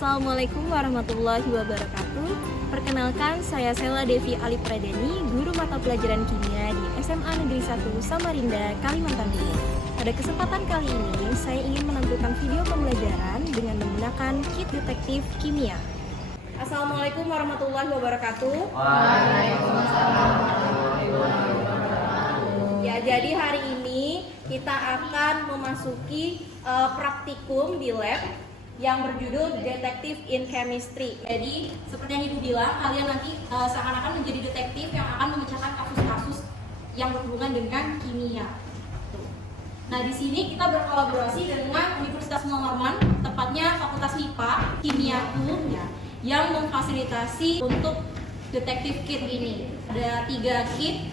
Assalamualaikum warahmatullahi wabarakatuh. Perkenalkan, saya Sela Devi Ali Pradeni, guru mata pelajaran kimia di SMA Negeri 1 Samarinda, Kalimantan Timur. Pada kesempatan kali ini, saya ingin menampilkan video pembelajaran dengan menggunakan kit detektif kimia. Assalamualaikum warahmatullahi wabarakatuh. Waalaikumsalam warahmatullahi wabarakatuh. Ya, jadi hari ini kita akan memasuki praktikum di lab yang berjudul Detective in Chemistry. Jadi, seperti yang Ibu bilang, kalian nanti seakan-akan menjadi detektif yang akan memecahkan kasus-kasus yang berhubungan dengan kimia. Nah, di sini kita berkolaborasi dengan Universitas Norman, tepatnya Fakultas MIPA, Kimia ya, yang memfasilitasi untuk detektif kit ini. Ada 3 kit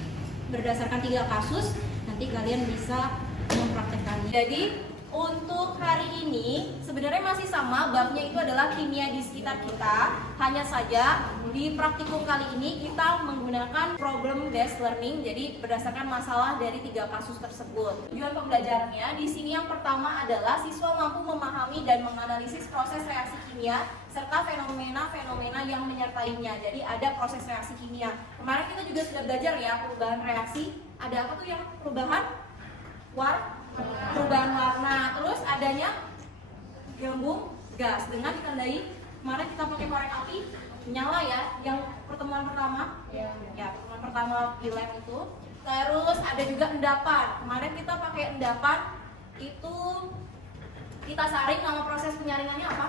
berdasarkan 3 kasus. Nanti kalian bisa mempraktekkannya. Jadi, untuk hari ini sebenarnya masih sama, babnya itu adalah kimia di sekitar kita. Hanya saja di praktikum kali ini kita menggunakan problem based learning. Jadi berdasarkan masalah dari 3 kasus tersebut. Tujuan pembelajarannya di sini yang pertama adalah siswa mampu memahami dan menganalisis proses reaksi kimia serta fenomena-fenomena yang menyertainya. Jadi ada proses reaksi kimia. Kemarin kita juga sudah belajar ya perubahan reaksi. Ada apa tuh yang perubahan? Perubahan warna, terus adanya gabung gas dengan ditandai. Kemarin kita pakai korek api nyala ya, yang pertemuan pertama ya pertemuan pertama di lab itu. Terus ada juga endapan, kemarin kita pakai endapan itu kita saring. Nama proses penyaringannya apa?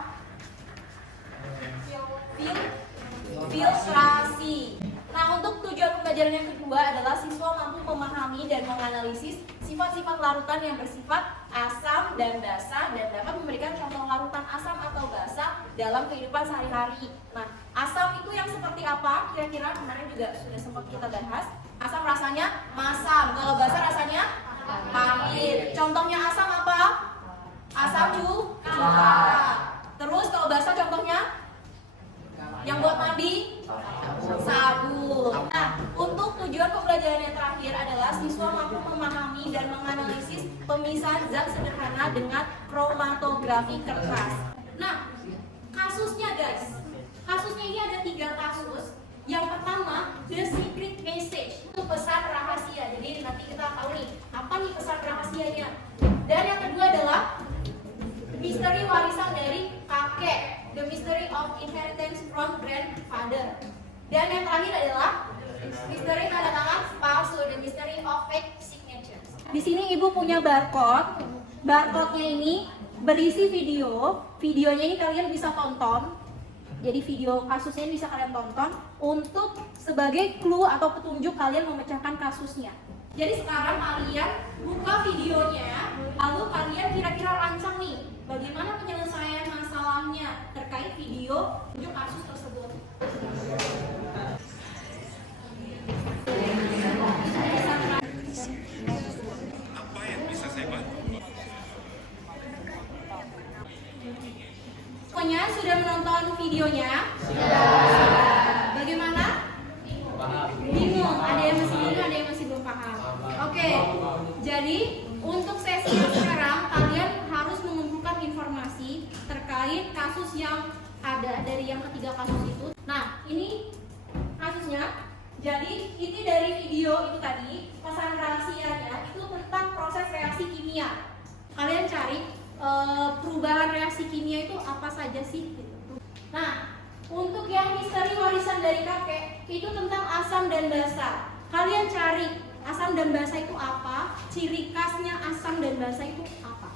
Filtrasi. Nah, untuk tujuan pembelajaran yang kedua adalah siswa mampu memahami dan menganalisis sifat-sifat larutan yang bersifat asam dan basa dan dapat memberikan contoh larutan asam atau basa dalam kehidupan sehari-hari. Nah, asam itu yang seperti apa? Kira-kira kemarin juga sudah sempat kita bahas. Asam rasanya masam, kalau basa rasanya pahit. Contohnya asam apa? Asam cuka. Terus kalau basa contohnya yang buat mandi? Sabun. Nah, untuk tujuan pembelajaran yang terakhir adalah siswa mampu memahami dan menganalisis pemisahan zat sederhana dengan kromatografi kertas. Nah, kasusnya guys, kasusnya ini ada 3 kasus. Yang pertama, the secret message, itu pesan rahasia. Jadi nanti kita tahu nih, apa nih pesan rahasianya. Dan yang kedua adalah misteri warisan dari kakek, the mystery of inheritance from grandfather. Dan yang terakhir adalah misteri tanda tangan palsu, the mystery of fake signatures. Di sini Ibu punya barcode. Barcode-nya ini berisi video. Videonya ini kalian bisa tonton. Jadi video kasusnya ini bisa kalian tonton untuk sebagai clue atau petunjuk kalian memecahkan kasusnya. Jadi sekarang kalian buka videonya, lalu kalian kira-kira rancang nih bagaimana penyelesaian masalahnya terkait video petunjuk kasus tersebut. Apa yang bisa saya bantu? Semuanya sudah menonton videonya? Sudah. Bagaimana? Bingung? Ada yang masih bingung, ada yang masih belum paham. Oke, jadi untuk sesi sekarang kalian harus mengumpulkan informasi terkait kasus yang ada dari yang ketiga kasus itu. Nah, ini kasusnya. Jadi ini dari video itu tadi, pesan rahasianya itu tentang proses reaksi kimia. Kalian cari perubahan reaksi kimia itu apa saja sih gitu. Nah, untuk yang misteri warisan dari kakek itu tentang asam dan basa. Kalian cari asam dan basa itu apa, ciri khasnya asam dan basa itu apa.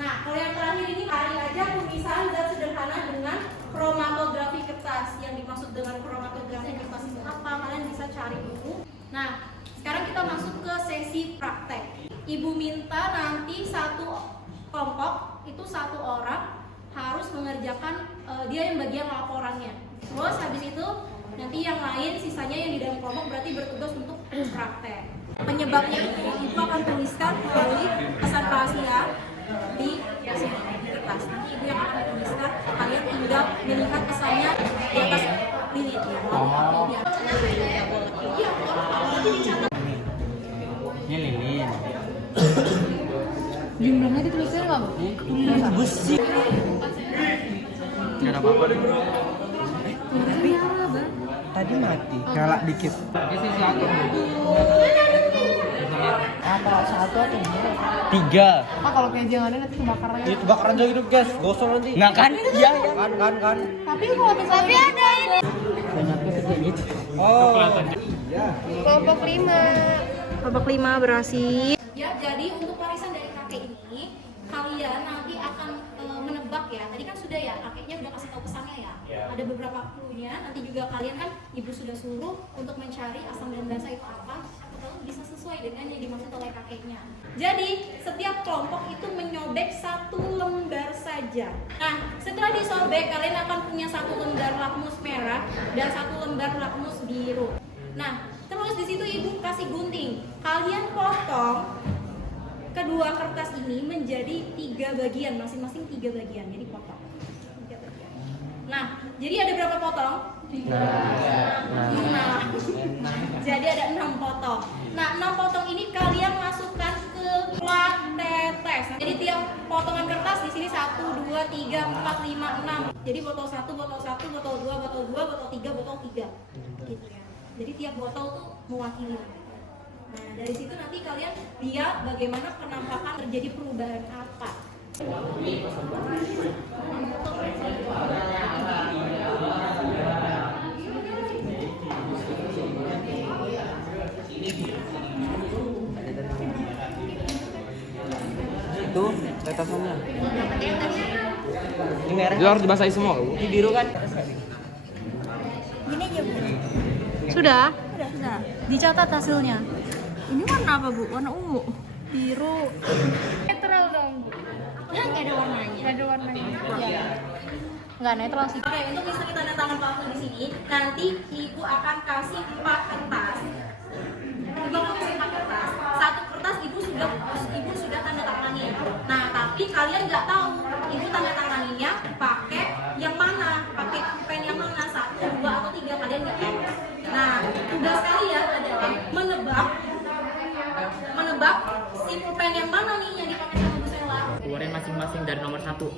Nah, kalau yang terakhir ini cari aja pemisahan zat sederhana dengan kromatografi kertas. Yang dimaksud dengan kromatografi kertas itu apa? Kalian bisa cari dulu. Nah, sekarang kita masuk ke sesi praktek. Ibu minta nanti satu kelompok itu 1 orang harus mengerjakan dia yang bagian laporannya. Terus habis itu nanti yang lain sisanya yang di dalam kelompok berarti bertugas untuk praktek. Penyebabnya itu akan tuliskan melalui pesan rahasia di kertas. Nanti Ibu yang akan tuliskan, kalian tinggal melihat pesannya di atas lilin. Ini lilin. Jumlahnya dituliskan nggak? Besi. Nggak ada apa-apa. Tadi mati, galak dikit. Ini sih aku. Apa satu atau dua? 3. Kalau kayak jangan nanti kebakaran. Itu bakaran jauh hidup guys, gosong nanti. Nggak kan? Iya. Kan. Tapi kalau misalnya ada ini. Banyaknya kecil gitu. Oh. Kelompok 5. Kelompok 5 berhasil. Ya, jadi untuk warisan dari kakek ini kalian nanti akan menebak ya. Tadi kan sudah ya, kakeknya udah kasih tahu pesannya ya. Ada beberapa clue-nya. Nanti juga kalian kan ibu sudah suruh untuk mencari asam dan basa itu apa. Siapa tahu bisa sesuai dengan yang dimaksud oleh kakeknya. Jadi setiap kelompok itu menyobek 1 lembar saja. Nah, setelah disobek kalian akan punya 1 lembar lakmus merah dan 1 lembar lakmus biru. Nah, terus di situ ibu kasih gunting. Kalian potong kedua kertas ini menjadi 3 bagian, masing-masing 3 bagian. Jadi potong 3 bagian. Nah, jadi ada berapa potong? 6. Jadi ada 6 potong. Nah, 6 potong ini kalian masukkan ke plat tetes. Jadi tiap potongan kertas di sini 1, 2, 3, 4, 5, 6. Jadi botol 1, botol 1, botol 2, botol 2, botol 3, botol 3. Gitu ya. Jadi tiap botol tuh mewakili. Nah, dari situ nanti kalian lihat bagaimana penampakan terjadi perubahan apa. Itu tetesannya. Ini merah. Itu harus dibasahi semua. Ini biru kan? Gini aja, Bu. Sudah? Sudah. Dicatat hasilnya. Ini warna apa, Bu? Warna ungu. Biru. Netral dong. Nggak ada warnanya. Nggak ada warnanya. Ya. Nggak netral sih. Oke, untuk misteri tanda tangan palsu di sini, nanti ibu akan kasih 4 kertas. Ibu akan kasih 4 kertas. 1 kertas ibu sudah tanda tangani. Nah, tapi kalian nggak tahu ibu tanda tanganinya pakai yang mana, pakai pen yang mana, 1, 2 atau 3, kalian nggak tahu. Nah, tugas kalian adalah menebak si pulpen yang mana nih yang dipakai sama Bu Sela. Keluarin masing-masing dari nomor 1.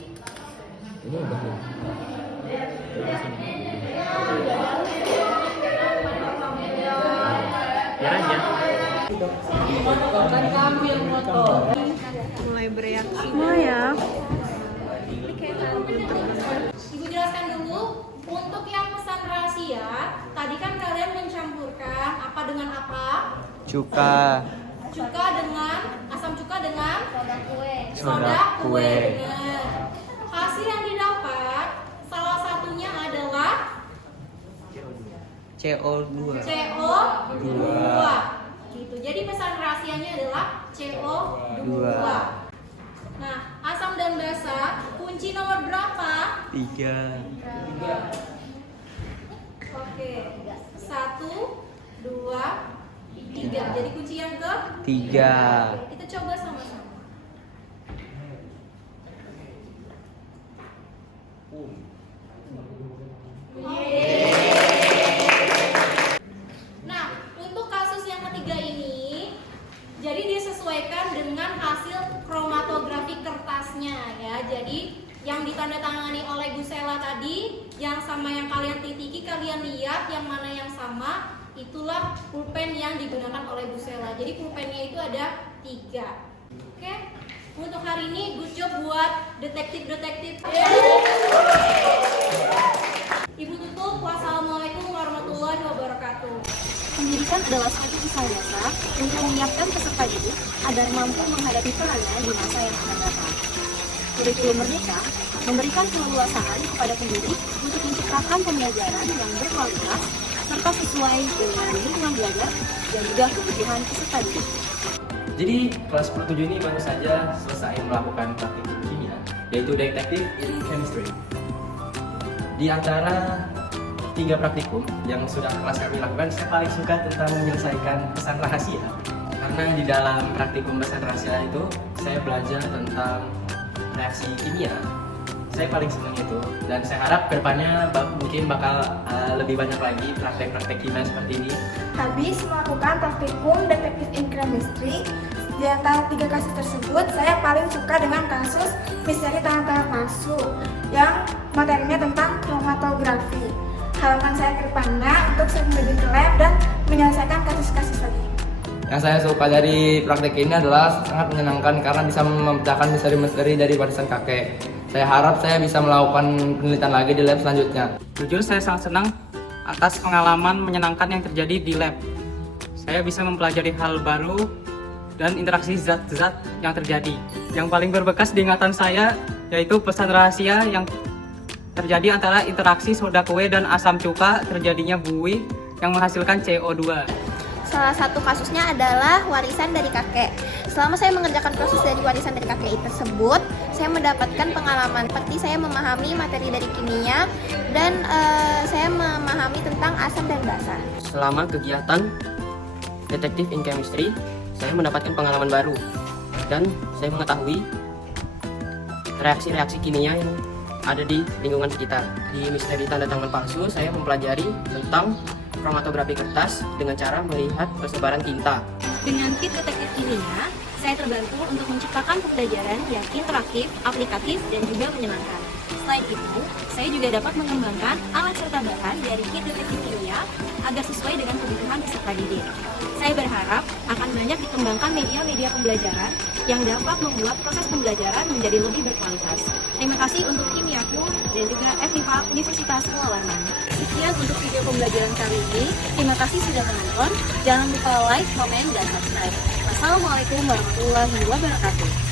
Ini udah belum? Biar aja. Mulai bereaksi. Semua ya. Ibu jelaskan dulu untuk yang pesan rahasia. Tadi kan kalian mencampurkan apa dengan apa? Cuka. Cuka dengan asam cuka dengan Soda kue. Benar. Hasil yang didapat salah satunya adalah CO2. CO2. Gitu. Jadi pesan rahasianya adalah CO2. Nah, asam dan basa kunci nomor berapa? 3. Oke. 1, 2, 3. Jadi kunci yang ke 3. kita coba sama-sama. Nah, untuk kasus yang ketiga ini, jadi disesuaikan dengan hasil kromatografi kertasnya ya. Jadi yang ditandatangani oleh Bu Sela tadi, yang sama yang kalian titiki, kalian lihat yang mana yang sama, itulah pulpen yang digunakan oleh Bu Sela. Jadi pulpennya itu ada 3. Oke, untuk hari ini good job buat detektif-detektif. Ibu tutup. Wassalamualaikum warahmatullahi wabarakatuh. Pendidikan adalah suatu usaha dasar untuk menyiapkan peserta didik agar mampu menghadapi perannya di masa yang akan datang. Kurikulum Merdeka memberikan keleluasaan kepada pendidik untuk menciptakan pembelajaran yang berkualitas serta sesuai dengan lingkungan belajar dan juga kebutuhan peserta didik. Jadi kelas 10-7 ini baru saja selesai melakukan praktikum kimia, yaitu detektif in chemistry. Di antara 3 praktikum yang sudah kelas kami lakukan, saya paling suka tentang menyelesaikan pesan rahasia. Karena di dalam praktikum pesan rahasia itu, saya belajar tentang reaksi kimia. Saya paling senang itu, dan saya harap kedepannya mungkin bakal lebih banyak lagi praktek-praktek kimia seperti ini. Habis melakukan praktikum detektif in chemistry, Di antara 3 kasus tersebut, saya paling suka dengan kasus misteri tangan-tangan palsu yang materinya tentang kromatografi. Harapan saya ke depannya untuk sering pergi ke lab dan menyelesaikan kasus-kasus lagi. Yang saya suka dari praktek ini adalah sangat menyenangkan karena bisa memecahkan misteri-misteri dari warisan kakek. Saya harap saya bisa melakukan penelitian lagi di lab selanjutnya. Jujur saya sangat senang atas pengalaman menyenangkan yang terjadi di lab. Saya bisa mempelajari hal baru dan interaksi zat-zat yang terjadi. Yang paling berbekas di ingatan saya yaitu pesan rahasia yang terjadi antara interaksi soda kue dan asam cuka terjadinya buih yang menghasilkan CO2. Salah satu kasusnya adalah warisan dari kakek. Selama saya mengerjakan proses dari warisan dari kakek tersebut, saya mendapatkan pengalaman seperti saya memahami materi dari kimia dan saya memahami tentang asam dan basa. Selama kegiatan detektif in chemistry, saya mendapatkan pengalaman baru dan saya mengetahui reaksi-reaksi kimia yang ada di lingkungan sekitar. Di misteri tanda tangan palsu, saya mempelajari tentang kromatografi kertas dengan cara melihat persebaran tinta. Dengan kit detektif kimia, saya terbantu untuk menciptakan pembelajaran yang interaktif, aplikatif, dan juga menyenangkan. Selain itu, saya juga dapat mengembangkan alat serta bahan dari kit detektif kimia agar sesuai dengan kebutuhan peserta didik. Saya berharap akan banyak dikembangkan media-media pembelajaran yang dapat membuat proses pembelajaran menjadi lebih berkualitas. Terima kasih untuk Kimiaku dan juga FIPA Universitas Purwawarman. Sekian untuk video pembelajaran kali ini. Terima kasih sudah menonton. Jangan lupa like, komen, dan subscribe. Wassalamualaikum warahmatullahi wabarakatuh.